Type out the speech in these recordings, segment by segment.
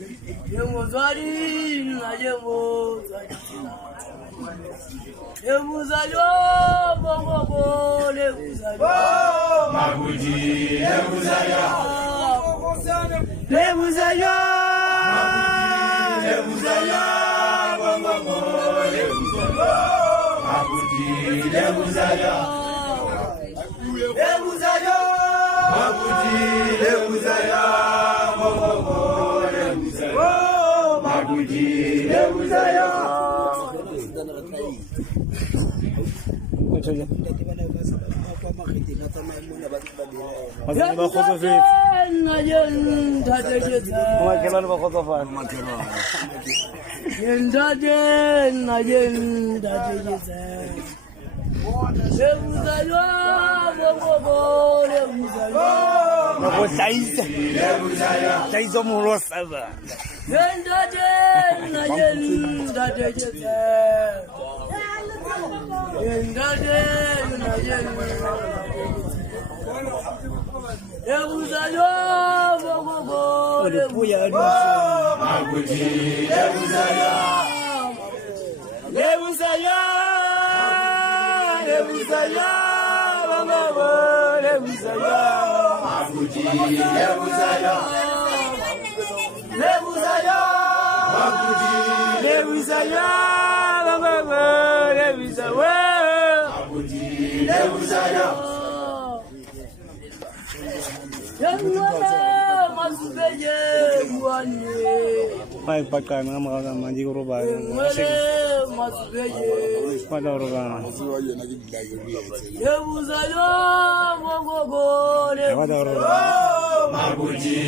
Yemuzali na yemuzali. Yemuzali bongo yemuzali. Mabuji yemuzali. Yemuzali. Yemuzali bongo yemuzali. Mabuji yemuzali. Yemuzali. Mabuji yemuzali bongo yemuzali. Mabuji yemuzali. Pai pakai mga mandi ko roba. Pada roba. Pada roba. Mabuji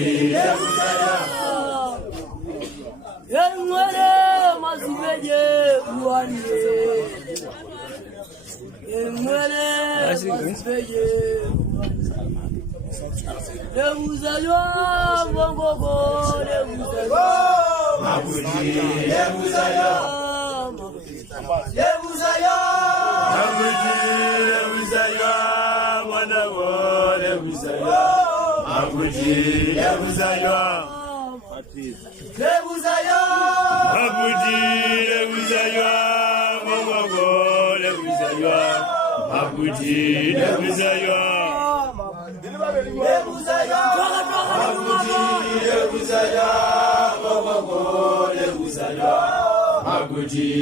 Mabuji